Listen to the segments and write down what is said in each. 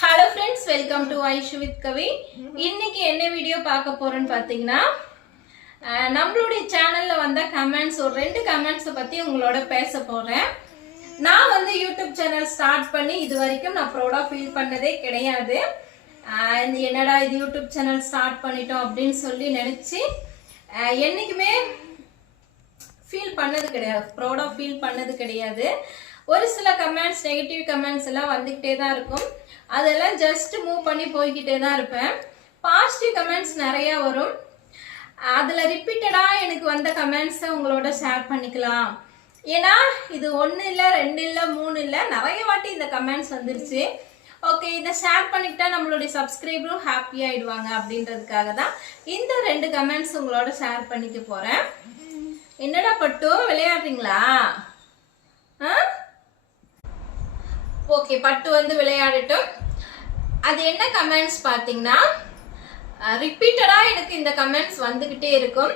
Hello friends welcome to Aishu with Kavi இன்னைக்கு என்ன video பார்க்க போறேன்னு பார்த்தீங்கன்னா நம்மளுடைய சேனல்ல வந்த கமெண்ட்ஸ் ஒரு ரெண்டு கமெண்ட்ஸை பத்தி உங்களோட பேச போறேன். நான் வந்து யூடியூப் சேனல் ஸ்டார்ட் பண்ணி இது வரைக்கும் நான் ப்ரௌடா ஃபீல் பண்ணதே கிடையாது. என்னடா இது யூடியூப் சேனல் ஸ்டார்ட் பண்ணிட்டோம் அப்படின்னு சொல்லி நினைச்சு என்னைக்குமே ஃபீல் பண்ணது கிடையாது. ப்ரௌடாக ஃபீல் பண்ணது கிடையாது. ஒரு சில கமெண்ட்ஸ் நெகட்டிவ் கமெண்ட்ஸ் எல்லாம் வந்துக்கிட்டே தான் இருக்கும். அதெல்லாம் ஜஸ்ட் மூவ் பண்ணி போய்கிட்டே தான் இருப்பேன். பாசிட்டிவ் கமெண்ட்ஸ் நிறைய வரும். அதில் ரிப்பீட்டடாக எனக்கு வந்த கமெண்ட்ஸை உங்களோட ஷேர் பண்ணிக்கலாம். ஏன்னா இது ஒன்று இல்லை ரெண்டு இல்லை மூணு இல்லை நிறைய வாட்டி இந்த கமெண்ட்ஸ் வந்துருச்சு. ஓகே இதை ஷேர் பண்ணிக்கிட்டா நம்மளுடைய சப்ஸ்கிரைபரும் ஹாப்பி ஆயிடுவாங்க அப்படின்றதுக்காக தான் இந்த ரெண்டு கமெண்ட்ஸ் உங்களோட ஷேர் பண்ணிக்க போகிறேன் என்னடா பட்டு விளையாடுறீங்களா? ஆ? ஓகே பட்டு வந்து விளையாடட்டும். அது என்ன கமெண்ட்ஸ் பார்த்தீங்கன்னா ரிப்பீட்டடாக எனக்கு இந்த கமெண்ட்ஸ் வந்துக்கிட்டே இருக்கும்.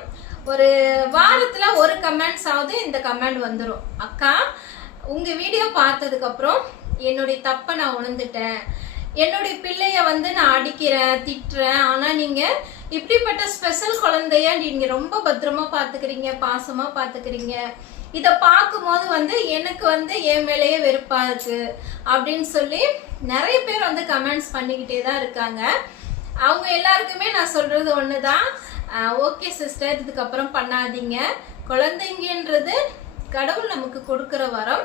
ஒரு வாரத்தில் ஒரு கமெண்ட்ஸ் ஆகுது இந்த கமெண்ட் வந்துடும் அக்கா உங்கள் வீடியோ பார்த்ததுக்கப்புறம் என்னுடைய தப்பை நான் உணர்ந்துட்டேன். என்னுடைய பிள்ளைய வந்து நான் அடிக்கிறேன் திட்டுறேன். ஆனால் நீங்கள் இப்படிப்பட்ட ஸ்பெஷல் குழந்தைய நீங்கள் ரொம்ப பத்திரமா பார்த்துக்கிறீங்க பாசமாக பார்த்துக்கிறீங்க இதை பார்க்கும்போது வந்து எனக்கு வந்து என் மேலேயே வெறுப்பா இருக்கு அப்படின்னு சொல்லி நிறைய பேர் வந்து கமெண்ட்ஸ் பண்ணிக்கிட்டே தான் இருக்காங்க. அவங்க எல்லாருக்குமே நான் சொல்றது ஒண்ணுதான். ஓகே சிஸ்டர் இதுக்கப்புறம் பண்ணாதீங்க. குழந்தைங்கன்றது கடவுள் நமக்கு கொடுக்குற வரம்.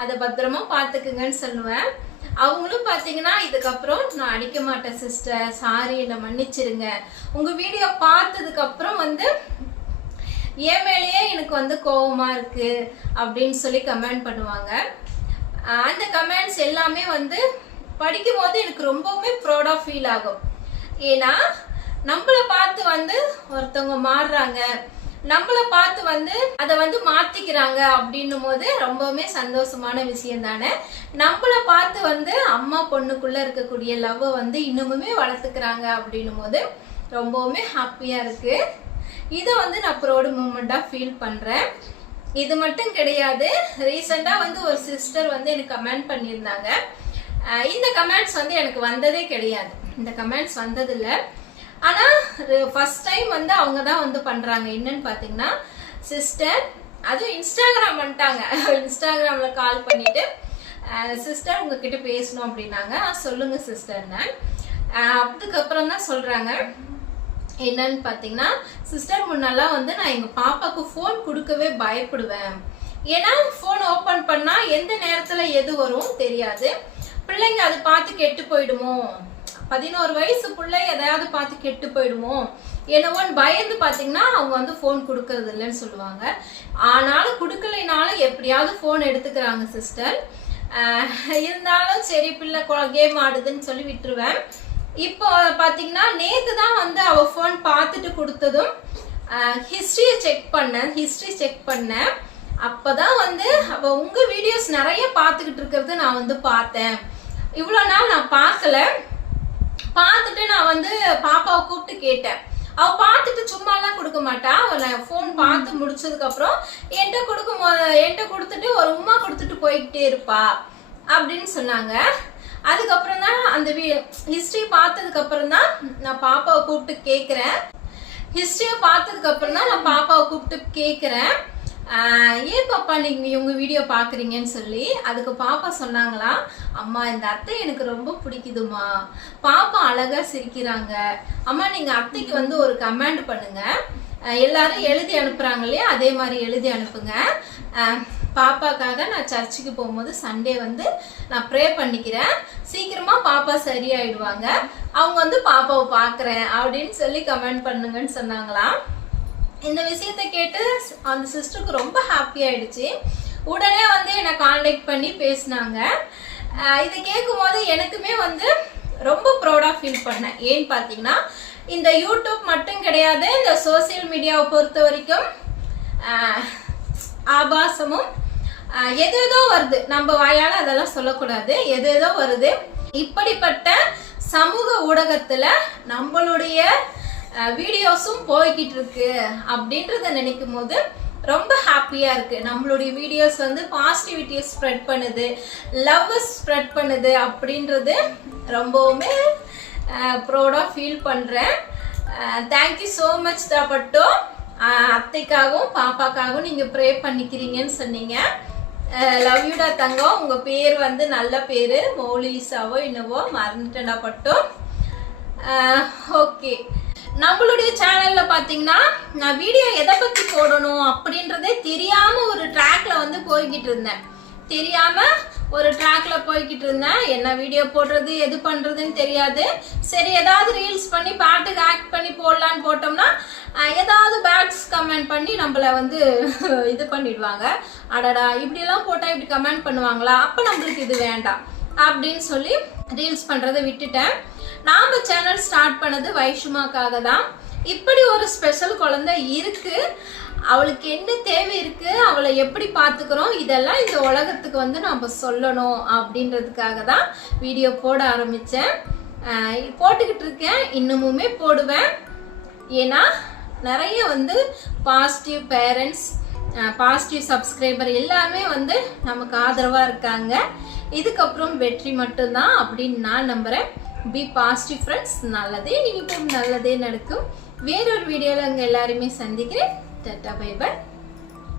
அதை பத்திரமா பார்த்துக்குங்கன்னு சொல்லுவேன். அவங்களும் பார்த்தீங்கன்னா இதுக்கப்புறம் நான் அடிக்க மாட்டேன் சிஸ்டர் சாரி என்னை மன்னிச்சிருங்க. உங்க வீடியோ பார்த்ததுக்கு அப்புறம் வந்து என் மேலேயே எனக்கு வந்து கோவமா இருக்கு அப்படின்னு சொல்லி கமெண்ட் பண்ணுவாங்க. அந்த கமெண்ட்ஸ் எல்லாமே வந்து படிக்கும் போது எனக்கு ரொம்பவுமே ப்ரௌடாக ஃபீல் ஆகும். ஏன்னா நம்மள பார்த்து வந்து ஒருத்தவங்க மாறுறாங்க. நம்மள பார்த்து வந்து அதை வந்து மாத்திக்கிறாங்க அப்படின்னும் போது ரொம்பவுமே சந்தோஷமான விஷயம் தானே? நம்மள பார்த்து வந்து அம்மா பொண்ணுக்குள்ள இருக்கக்கூடிய லவ்வை வந்து இன்னுமுமே வளர்த்துக்கிறாங்க அப்படின்னும் போது ரொம்பவுமே ஹாப்பியா இருக்கு. இதை வந்து நான் ப்ரௌடு மூமெண்ட்டாக ஃபீல் பண்ணுறேன் இது மட்டும் கிடையாது. ரீசெண்டாக வந்து ஒரு சிஸ்டர் வந்து எனக்கு கமெண்ட் பண்ணியிருந்தாங்க. இந்த கமெண்ட்ஸ் வந்து எனக்கு வந்ததே கிடையாது. இந்த கமெண்ட்ஸ் வந்ததில்லை. ஆனால் ஃபர்ஸ்ட் டைம் வந்து அவங்க தான் வந்து பண்ணுறாங்க என்னன்னு பாத்தீங்கன்னா சிஸ்டர் அதுவும் இன்ஸ்டாகிராம் வந்துட்டாங்க. இன்ஸ்டாகிராமில் கால் பண்ணிட்டு சிஸ்டர் உங்ககிட்ட பேசணும் அப்படின்னாங்க. சொல்லுங்க சிஸ்டர்னு அதுக்கப்புறம் தான் சொல்கிறாங்க என்னன்னு பார்த்தீங்கன்னா சிஸ்டர் முன்னெல்லாம் வந்து நான் எங்கள் பாப்பாவுக்கு ஃபோன் கொடுக்கவே பயப்படுவேன். ஏன்னா ஃபோன் ஓப்பன் பண்ணால் எந்த நேரத்தில் எது வரும் தெரியாது. பிள்ளைங்க அது பார்த்து கெட்டு போயிடுமோ? பதினோரு வயசு பிள்ளை எதையாவது பார்த்து கெட்டு போயிடுமோ என்னவோன்னு பயந்து பார்த்தீங்கன்னா அவங்க வந்து ஃபோன் கொடுக்கறது இல்லைன்னு சொல்லுவாங்க. ஆனாலும் கொடுக்கலைனாலும் எப்படியாவது ஃபோன் எடுத்துக்கிறாங்க சிஸ்டர் இருந்தாலும் சரி பிள்ளை கேம் ஆடுதுன்னு சொல்லி விட்டுருவேன். இப்போ பார்த்தீங்கன்னா நேற்று தான் வந்து அவள் ஃபோன் பார்த்துட்டு கொடுத்ததும் ஹிஸ்ட்ரியை செக் பண்ணேன் ஹிஸ்ட்ரி செக் பண்ணேன். அப்போதான் வந்து அவள் உங்கள் வீடியோஸ் நிறைய பார்த்துக்கிட்டு இருக்கிறது நான் வந்து பார்த்தேன். இவ்வளோ நாள் நான் பார்க்கல. பார்த்துட்டு நான் வந்து பாப்பாவை கூப்பிட்டு கேட்டேன். அவ பார்த்துட்டு சும்மாலாம் கொடுக்க மாட்டா. அவளை ஃபோன் பார்த்து முடிச்சதுக்கு அப்புறம் என்கிட்ட கொடுக்கும் என்கிட்ட கொடுத்துட்டு ஒரு உமா கொடுத்துட்டு போய்கிட்டே இருப்பா அப்படின்னு சொன்னாங்க. அதுக்கப்புறம் தான் அந்த ஹிஸ்டரி பார்த்ததுக்கு அப்புறம் தான் நான் பாப்பாவை கூப்பிட்டு கேட்குறேன் ஹிஸ்டரியை பார்த்ததுக்கு அப்புறம் தான் நான் பாப்பாவை கூப்பிட்டு கேட்குறேன் ஏன் பாப்பா நீங்க உங்க வீடியோ பாக்குறீங்கன்னு சொல்லி அதுக்கு பாப்பா சொன்னாங்களாம் அம்மா இந்த அத்தை எனக்கு ரொம்ப பிடிக்குதுமா பாப்பா அழகா சிரிக்கிறாங்க. அம்மா நீங்க அத்தைக்கு வந்து ஒரு கமெண்ட் பண்ணுங்க. எல்லாரும் எழுதி அனுப்புறாங்க இல்லையா? அதே மாதிரி எழுதி அனுப்புங்க. பாப்பாக்காக நான் சர்ச்சுக்கு போகும்போது சண்டே வந்து நான் ப்ரே பண்ணிக்கிறேன். சீக்கிரமா பாப்பா சரியாயிடுவாங்க. அவங்க வந்து பாப்பாவை பார்க்குறேன் அப்படின்னு சொல்லி கமெண்ட் பண்ணுங்கன்னு சொன்னாங்களாம். இந்த விஷயத்தை கேட்டு அந்த சிஸ்டருக்கு ரொம்ப ஹாப்பி ஆயிடுச்சு. உடனே வந்து என்னை கான்டாக்ட் பண்ணி பேசினாங்க. இதை கேட்கும் கேட்கும்போது எனக்குமே வந்து ரொம்ப ப்ரௌடாக ஃபீல் பண்ணேன். ஏன்னு பார்த்தீங்கன்னா இந்த யூடியூப் மட்டும் கிடையாது இந்த சோசியல் மீடியாவை பொறுத்த வரைக்கும் ஆபாசமும் எது ஏதோ வருது. நம்ம வாயால் அதெல்லாம் சொல்லக்கூடாது. எது ஏதோ வருது. இப்படிப்பட்ட சமூக ஊடகத்தில் நம்மளுடைய வீடியோஸும் போய்கிட்டு இருக்கு அப்படின்றத நினைக்கும் போது ரொம்ப ஹாப்பியாக இருக்குது நம்மளுடைய வீடியோஸ் வந்து பாசிட்டிவிட்டியை ஸ்ப்ரெட் பண்ணுது லவ் ஸ்ப்ரெட் பண்ணுது அப்படின்றது ரொம்பவுமே ப்ரௌடாக ஃபீல் பண்ணுறேன் தேங்க்யூ ஸோ மச் தான் பட்டும் அத்தைக்காகவும் பாப்பாக்காகவும் நீங்கள் ப்ரே பண்ணிக்கிறீங்கன்னு சொன்னீங்க. லவ் யூடா தங்கம் உங்கள் பேர் வந்து நல்ல பேர். மௌலிசாவோ என்னவோ மறந்துட்டடா பட்டும் ஓகே நம்மளுடைய சேனல்ல பாத்தீங்கன்னா நான் வீடியோ எதை பத்தி போடணும் அப்படின்றதே தெரியாம ஒரு ட்ராக்ல வந்து போய்கிட்டு இருந்தேன். தெரியாம ஒரு ட்ராக்ல போய்கிட்டு இருந்தேன். என்ன வீடியோ போடுறது எது பண்றதுன்னு தெரியாது. சரி ஏதாவது ரீல்ஸ் பண்ணி பாட்டுக்கு ஆக்ட் பண்ணி போடலான்னு போட்டோம்னா ஏதாவது பேட்ஸ் கமெண்ட் பண்ணி நம்மள வந்து இது பண்ணிடுவாங்க. அடடா இப்படியெல்லாம் போட்டா இப்படி கமெண்ட் பண்ணுவாங்களா? அப்ப நம்மளுக்கு இது வேண்டாம். அப்படின்னு சொல்லி ரீல்ஸ் பண்றதை விட்டுட்டேன். நாம சேனல் ஸ்டார்ட் பண்ணது வைஷுமாக்காக தான் இப்படி ஒரு ஸ்பெஷல் குழந்தை இருக்கு. அவளுக்கு என்ன தேவை இருக்கு அவளை எப்படி பார்த்துக்கிறோம் இதெல்லாம் இந்த உலகத்துக்கு வந்து நம்ம சொல்லணும் அப்படின்றதுக்காக தான் வீடியோ போட ஆரம்பித்தேன் போட்டுக்கிட்டு இருக்கேன். இன்னமுமே போடுவேன். ஏன்னா நிறைய வந்து பாசிட்டிவ் பேரண்ட்ஸ் பாசிட்டிவ் சப்ஸ்கிரைபர் எல்லாமே வந்து நமக்கு ஆதரவாக இருக்காங்க. இதுக்கப்புறம் வெற்றி மட்டும்தான் அப்படின்னு நான் நம்புகிறேன் பி பாசிட்டிவ் ஃப்ரெண்ட்ஸ் நல்லதே நினைப்போம். நல்லதே நடக்கும். வேறொரு வீடியோவில் அங்கே எல்லாருமே சந்திக்கிறேன். Tata bye bye.